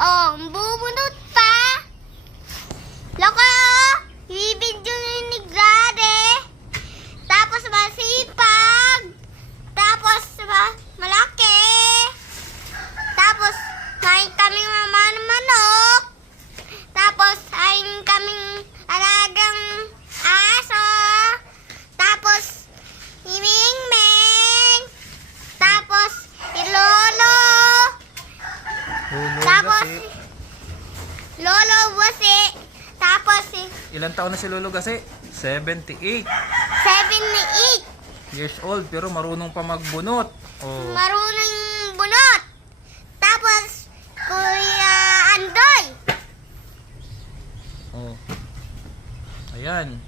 Oh, bubunot Tapos Gasi. lolo wasi. Tapos si Ilan taon na si Lolo Gasi? 78 78. years old pero marunong pa magbunot. Oh. Marunong bunot. Tapos Kuya Andoy. oh. Ayan.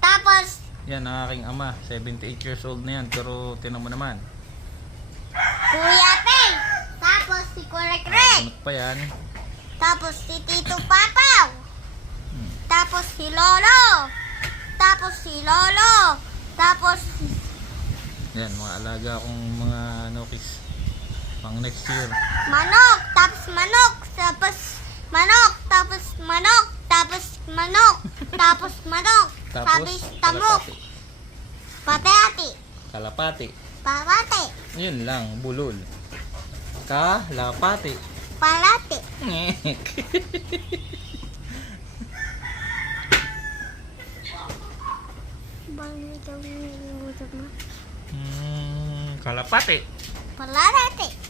Tapos Yan ang aking ama. 78 years old na yan. Pero tinan mo naman. Kuya Bunot pa yan. Tapos si Tito Papaw. Hmm. Tapos si Lolo. Tapos si Lolo. Tapos Yan, mga alaga akong mga nokis. Pang next year. manok. Tapos manok. Tapos manok. Tapos manok. Tapos manok. Tapos manok. Tapos, Tapos tamok. kalapati. Patati. Kalapati. Pawate. Yun lang, bulol. Kalapati. palate. Hmm, kalapate. Palate.